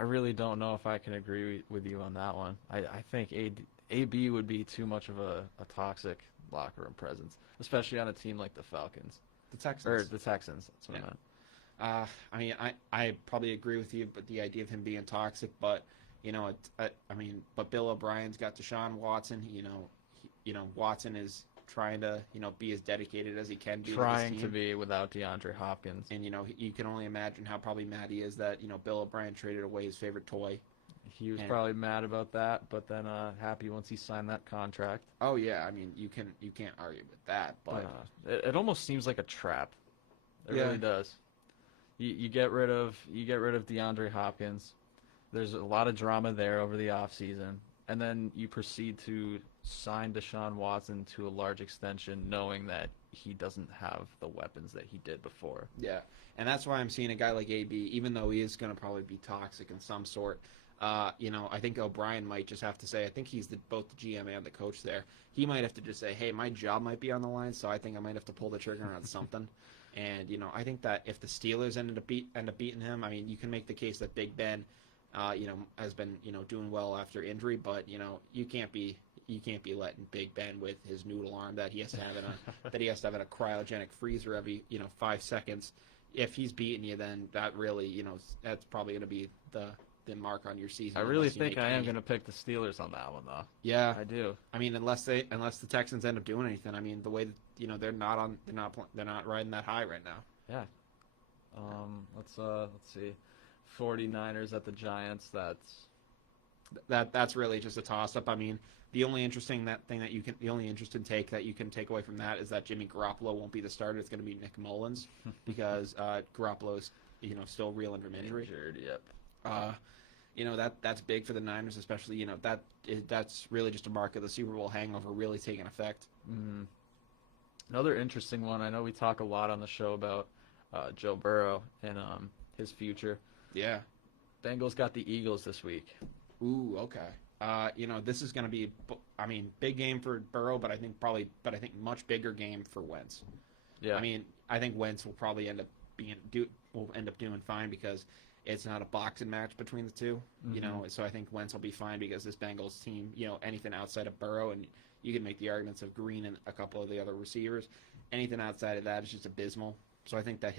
really don't know if I can agree with you on that one. I think AB would be too much of a toxic locker room presence, especially on a team like the Falcons. The Texans. Or the Texans. That's what I meant. I probably agree with you, but the idea of him being toxic, but but Bill O'Brien's got Deshaun Watson. Watson is trying to be as dedicated as he can be. Trying to be without DeAndre Hopkins. And you can only imagine how probably mad he is that Bill O'Brien traded away his favorite toy. He was probably mad about that, but then happy once he signed that contract. Oh yeah, you can't argue with that, but it almost seems like a trap. It really does. You get rid of DeAndre Hopkins. There's a lot of drama there over the offseason, and then you proceed to sign Deshaun Watson to a large extension, knowing that he doesn't have the weapons that he did before. Yeah, and that's why I'm seeing a guy like AB, even though he is going to probably be toxic in some sort. I think O'Brien might just have to say, I think he's both the GM and the coach there. He might have to just say, hey, my job might be on the line, so I think I might have to pull the trigger on something. And I think that if the Steelers end up beating him, you can make the case that Big Ben, has been doing well after injury, but you can't be letting Big Ben with his noodle arm that he has to have in a cryogenic freezer every 5 seconds. If he's beating you, then that really that's probably going to be the mark on your season. I really think I am going to pick the Steelers on that one, though. Yeah, I do. Unless the Texans end up doing anything. The way that they're not riding that high right now. Yeah. Let's see. 49ers at the Giants. That's really just a toss up. The only interesting take that you can take away from that is that Jimmy Garoppolo won't be the starter. It's going to be Nick Mullins because Garoppolo is still reeling from injury. Yep. That's big for the Niners, especially that's really just a mark of the Super Bowl hangover really taking effect. Mm-hmm. Another interesting one. I know we talk a lot on the show about Joe Burrow and his future. Yeah. Bengals got the Eagles this week. Ooh, okay. This is going to be, big game for Burrow, but I think much bigger game for Wentz. Yeah. I think Wentz will probably end up will end up doing fine because it's not a boxing match between the two. You know, so I think Wentz will be fine because this Bengals team, you know, anything outside of Burrow, and you can make the arguments of Green and a couple of the other receivers. Anything outside of that is just abysmal. So I think that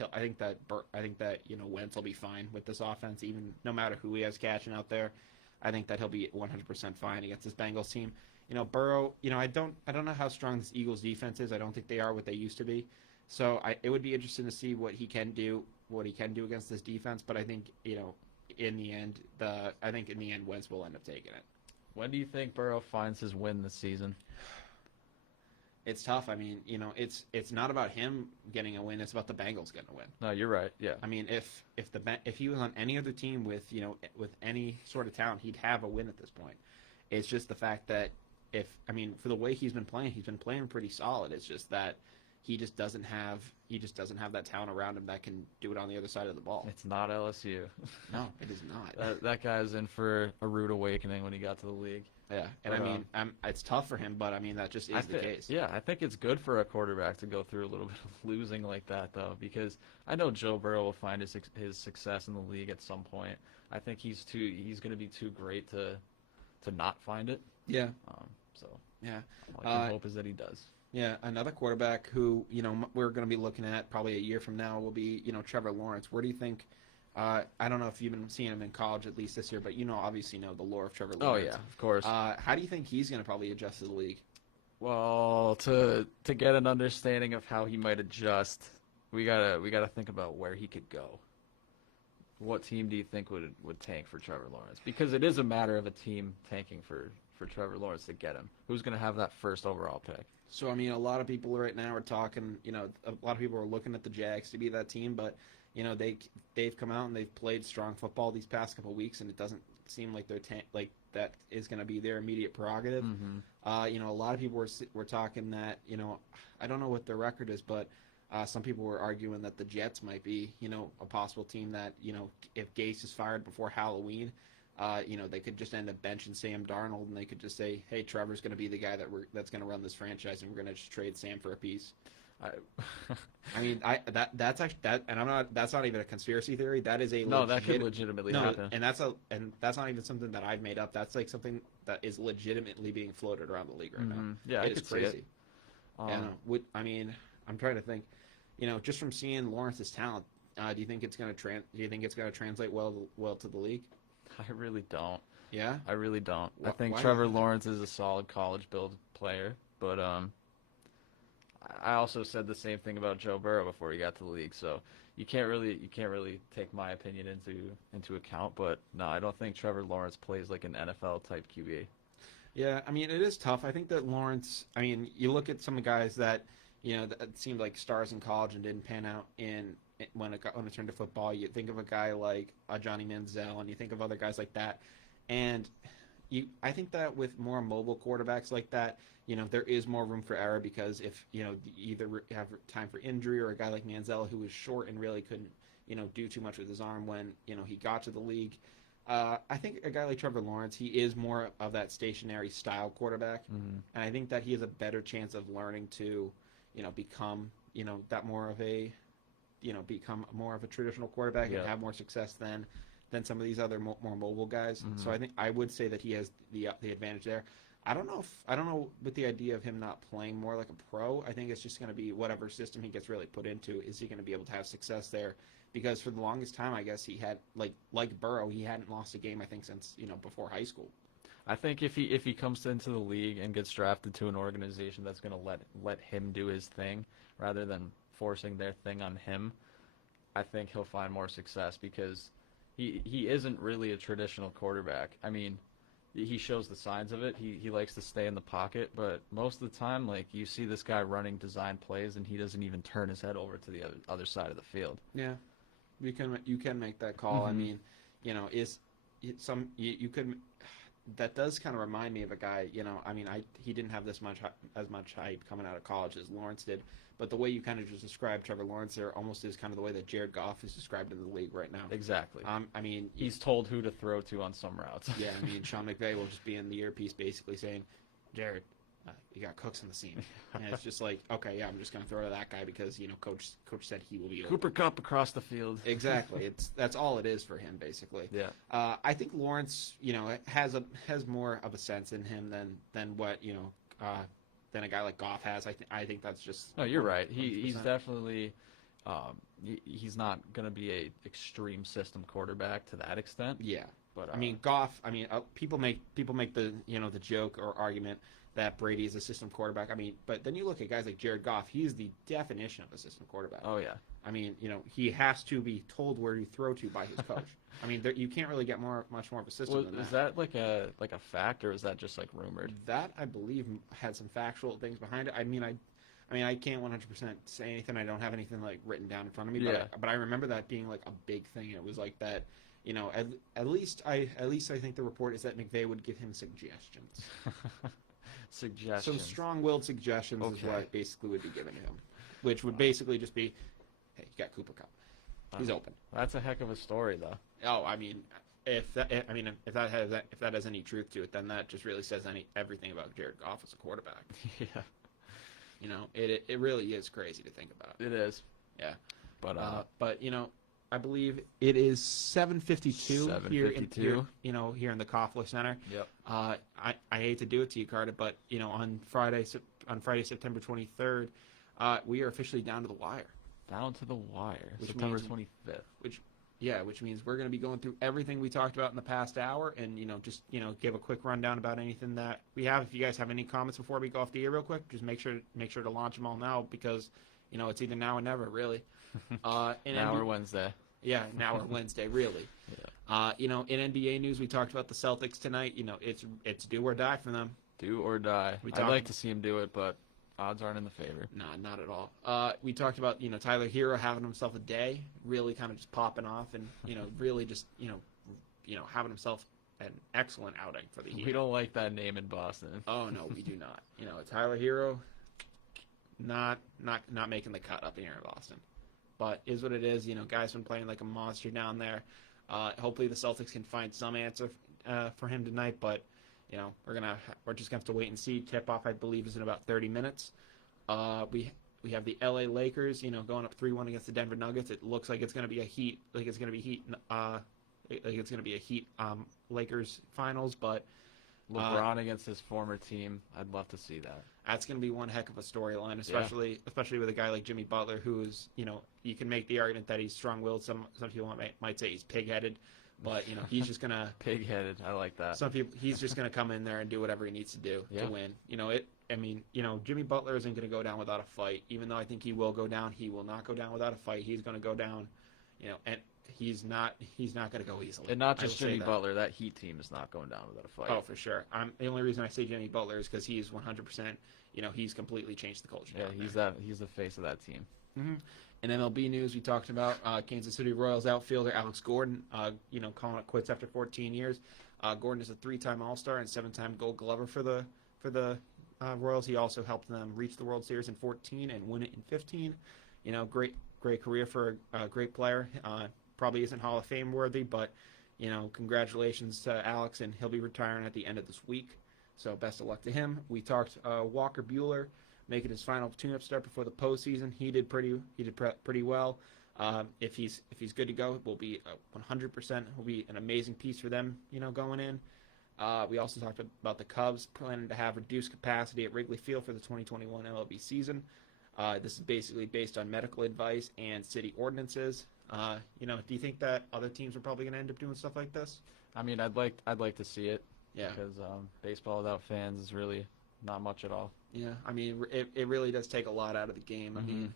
you know, Wentz will be fine with this offense, even no matter who he has catching out there. I think that he'll be 100% fine against this Bengals team. You know, Burrow, you know, I don't know how strong this Eagles defense is. I don't think they are what they used to be. So it would be interesting to see what he can do against this defense. But I think, you know, in the end, Wentz will end up taking it. When do you think Burrow finds his win this season? It's tough. I mean, you know, it's not about him getting a win. It's about the Bengals getting a win. No, you're right. Yeah. I mean, if he was on any other team with any sort of talent, he'd have a win at this point. It's just the fact that for the way he's been playing pretty solid. It's just that he just doesn't have that talent around him that can do it on the other side of the ball. It's not LSU. No, it is not. That guy's in for a rude awakening when he got to the league. Yeah, and but, it's tough for him, but I mean that just is the case. Yeah, I think it's good for a quarterback to go through a little bit of losing like that, though, because I know Joe Burrow will find his success in the league at some point. I think he's going to be too great to not find it. Yeah. So yeah, my hope is that he does. Yeah, another quarterback who, you know, we're going to be looking at probably a year from now will be, you know, Trevor Lawrence. Where do you think? I don't know if you've been seeing him in college at least this year, but you obviously know the lore of Trevor Lawrence. Oh yeah, of course. How do you think he's going to probably adjust to the league? Well, to get an understanding of how he might adjust, we gotta think about where he could go. What team do you think would tank for Trevor Lawrence? Because it is a matter of a team tanking for Trevor Lawrence to get him. Who's going to have that first overall pick? So, I mean, a lot of people right now are talking, you know, a lot of people are looking at the Jags to be that team, but, you know, they've come out and they've played strong football these past couple of weeks, and it doesn't seem like that is going to be their immediate prerogative. Mm-hmm. You know, a lot of people were talking that, you know, I don't know what their record is, but some people were arguing that the Jets might be, you know, a possible team that, you know, if Gase is fired before Halloween, you know, they could just end up benching Sam Darnold, and they could just say, "Hey, Trevor's going to be the guy that's going to run this franchise, and we're going to just trade Sam for a piece." I mean, that's not even a conspiracy theory. That is that could legitimately happen. And that's not even something that I've made up. That's like something that is legitimately being floated around the league right now. Yeah, it is crazy. I mean, I'm trying to think. You know, just from seeing Lawrence's talent, do you think it's going to translate well to the league? I really don't. Yeah? I really don't. I think why Trevor Lawrence is a solid college build player, but I also said the same thing about Joe Burrow before he got to the league, so you can't really take my opinion into account, but no, I don't think Trevor Lawrence plays like an NFL type QB. Yeah, I mean, it is tough. I think that Lawrence, I mean, you look at some guys that, you know, that seemed like stars in college and didn't pan out when it turned to football. You think of a guy like Johnny Manziel, and you think of other guys like that. And I think that with more mobile quarterbacks like that, you know, there is more room for error because if, you know, you either have time for injury, or a guy like Manziel who was short and really couldn't, you know, do too much with his arm when, you know, he got to the league. I think a guy like Trevor Lawrence, he is more of that stationary style quarterback. Mm-hmm. And I think that he has a better chance of learning to, you know, become more of a traditional quarterback and have more success than some of these other more mobile guys. Mm-hmm. So I think I would say that he has the advantage there. I don't know with the idea of him not playing more like a pro. I think it's just going to be whatever system he gets really put into. Is he going to be able to have success there? Because for the longest time, I guess he had like Burrow, he hadn't lost a game, I think, since, you know, before high school. I think if he comes into the league and gets drafted to an organization that's going to let him do his thing rather than forcing their thing on him, I think he'll find more success because he isn't really a traditional quarterback. I mean, he shows the signs of it. He likes to stay in the pocket, but most of the time, like, you see this guy running design plays and he doesn't even turn his head over to the other side of the field. Yeah, you can make that call. Mm-hmm. I mean, you know, you could. That does kind of remind me of a guy, you know, I mean, he didn't have as much hype coming out of college as Lawrence did, but the way you kind of just described Trevor Lawrence there almost is kind of the way that Jared Goff is described in the league right now. Exactly. I mean, he's told who to throw to on some routes. Yeah, I mean, Sean McVay will just be in the earpiece basically saying, Jared, you got Cooks on the scene, and it's just like, okay, yeah, I'm just gonna throw to that guy because coach said he will be open. Cooper Kupp across the field. Exactly, that's all it is for him basically. Yeah. I think Lawrence, has more of a sense in him than what than a guy like Goff has. I think that's just. No, you're right. He's 100%. definitely. He's not going to be a extreme system quarterback to that extent. Yeah, but I mean Goff. I mean people make the the joke or argument that Brady is a system quarterback. I mean, but then you look at guys like Jared Goff. He's the definition of a system quarterback. Oh yeah. I mean, he has to be told where to throw to by his coach. I mean, you can't really get much more of a system than that. Is that like a fact, or is that just like rumored? That I believe had some factual things behind it. I mean, I can't 100% say anything. I don't have anything like written down in front of me. Yeah. But I remember that being like a big thing. It was like that. At least I think the report is that McVay would give him suggestions. Suggestions. Some strong-willed suggestions is what basically would be given to him, which would basically just be, hey, you got Cooper Kupp. He's open. That's a heck of a story, though. Oh, I mean, if that has any truth to it, then that just really says everything about Jared Goff as a quarterback. Yeah. It really is crazy to think about. It is. Yeah. But I believe it is 7:52 here in the Koffler Center. Yep. I hate to do it to you, Carter, but on Friday, September 23rd, we are officially down to the wire. Down to the wire. Which September means- 25th. Which means we're going to be going through everything we talked about in the past hour, and just give a quick rundown about anything that we have. If you guys have any comments before we go off the air, real quick, just make sure to launch them all now because it's either now or never, really. Now or Wednesday. Yeah, now or Wednesday, really. Yeah. In NBA news, we talked about the Celtics tonight. It's do or die for them. Do or die. I'd like to see him do it, but odds aren't in the favor. Nah, not at all. We talked about Tyler Herro having himself a day, really kind of just popping off, and really just having himself an excellent outing for the Heat. We don't like that name in Boston. Oh no, we do not. Tyler Herro, not making the cut up here in Boston, but is what it is. Guy's been playing like a monster down there. Hopefully the Celtics can find some answer for him tonight, but we're just gonna have to wait and see. Tip off, I believe, is in about 30 minutes. We have the LA Lakers, going up 3-1 against the Denver Nuggets. It looks like it's gonna be a Heat, Lakers finals, but LeBron against his former team. I'd love to see that. That's going to be one heck of a storyline, especially with a guy like Jimmy Butler, who is, you can make the argument that he's strong-willed. Some people might say he's pig-headed, but he's just gonna pig-headed. I like that. He's just gonna come in there and do whatever he needs to do to win. Jimmy Butler isn't gonna go down without a fight. Even though I think he will go down, he will not go down without a fight. He's gonna go down, and he's not gonna go easily. And not just Jimmy Butler, that Heat team is not going down without a fight. Oh, for sure. The only reason I say Jimmy Butler is because he's 100%. He's completely changed the culture. Yeah, he's the face of that team. Mm-hmm. In MLB news, we talked about Kansas City Royals outfielder Alex Gordon, calling it quits after 14 years. Gordon is a 3-time All-Star and 7-time Gold Glover for the Royals. He also helped them reach the World Series in 14 and win it in 15. Great career for a great player. Probably isn't Hall of Fame worthy, but congratulations to Alex, and he'll be retiring at the end of this week. So best of luck to him. We talked Walker Buehler making his final tune-up start before the postseason. He did pretty well. If he's good to go, it will be 100%. Will be an amazing piece for them, going in. We also talked about the Cubs planning to have reduced capacity at Wrigley Field for the 2021 MLB season. This is basically based on medical advice and city ordinances. Do you think that other teams are probably going to end up doing stuff like this? I mean, I'd like to see it. Yeah. Because baseball without fans is really not much at all. Yeah. I mean, it really does take a lot out of the game. Mm-hmm. I mean,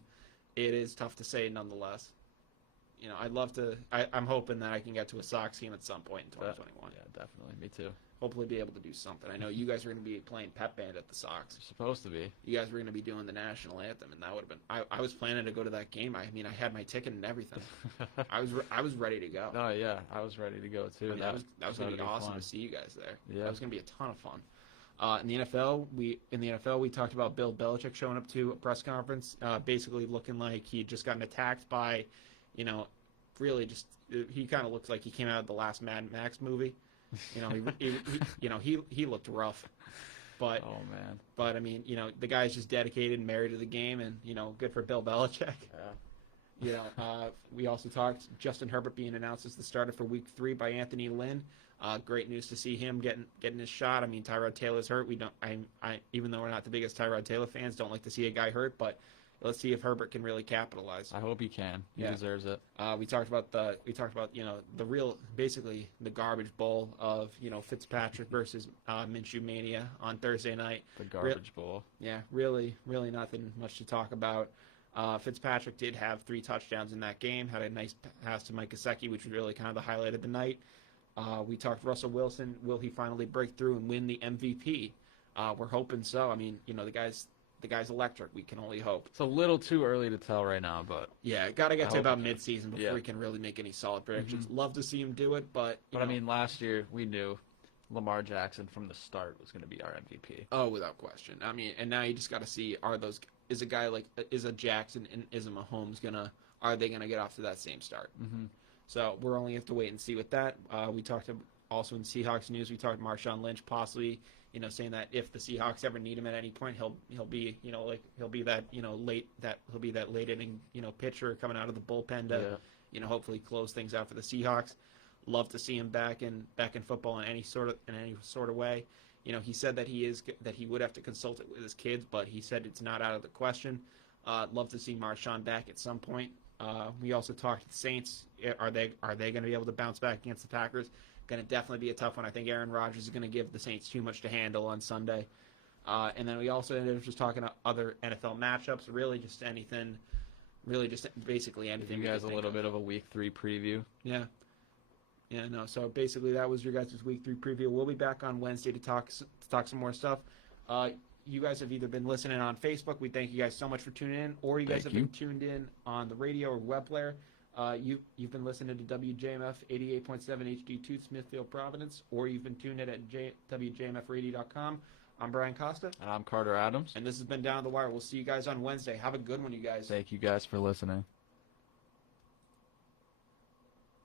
it is tough to say nonetheless. I'd love to. I'm hoping that I can get to a Sox game at some point in 2021. Yeah, definitely. Me too. Hopefully be able to do something. I know you guys are going to be playing pep band at the Sox. You're supposed to be. You guys were going to be doing the national anthem, and that would have been. I was planning to go to that game. I had my ticket and everything. I was ready to go. Oh yeah, I was ready to go too. That was going to be awesome to see you guys there. Yeah, that was going to be a ton of fun. In the NFL, we talked about Bill Belichick showing up to a press conference, basically looking like he'd just gotten attacked by, really just he kind of looks like he came out of the last Mad Max movie. He looked rough. But oh man. But I mean, the guy's just dedicated and married to the game, and good for Bill Belichick. Yeah. We also talked Justin Herbert being announced as the starter for Week 3 by Anthony Lynn. Great news to see him getting his shot. I mean, Tyrod Taylor's hurt. We don't. Even though we're not the biggest Tyrod Taylor fans, don't like to see a guy hurt, but let's see if Herbert can really capitalize. I hope he can. He deserves it. We talked about the basically the garbage bowl of Fitzpatrick versus Minshew Mania on Thursday night. The garbage bowl. Yeah, really nothing much to talk about. Fitzpatrick did have 3 touchdowns in that game. Had a nice pass to Mike Gesicki, which was really kind of the highlight of the night. We talked Russell Wilson. Will he finally break through and win the MVP? We're hoping so. I mean, the guy's electric. We can only hope. It's a little too early to tell right now, but yeah, got to get to about mid-season before we can really make any solid predictions. Mm-hmm. Love to see him do it, but I mean, last year we knew Lamar Jackson from the start was going to be our MVP. Oh, without question. I mean, and now you just got to see is a Jackson and is a Mahomes are they gonna get off to that same start? Mm-hmm. So we're only have to wait and see with that. We talked also in Seahawks news. We talked Marshawn Lynch possibly, saying that if the Seahawks ever need him at any point, he'll be that late inning pitcher coming out of the bullpen to hopefully close things out for the Seahawks. Love to see him back in football in any sort of way. He said that he would have to consult it with his kids, but he said it's not out of the question. Love to see Marshawn back at some point. We also talked to the Saints. Are they going to be able to bounce back against the Packers? Going to definitely be a tough one. I think Aaron Rodgers is going to give the Saints too much to handle on Sunday. And then we also ended up just talking about other NFL matchups. Really just basically anything. Give you guys a little bit of a Week 3 preview. Yeah. Yeah, no. So basically, that was your guys' Week 3 preview. We'll be back on Wednesday to talk some more stuff. You guys have either been listening on Facebook. We thank you guys so much for tuning in, or you guys have been tuned in on the radio or web player. You've been listening to WJMF 88.7 HD2 Smithfield, Providence, or you've been tuned in at WJMFradio.com. I'm Brian Costa. And I'm Carter Adams. And this has been Down the Wire. We'll see you guys on Wednesday. Have a good one, you guys. Thank you guys for listening.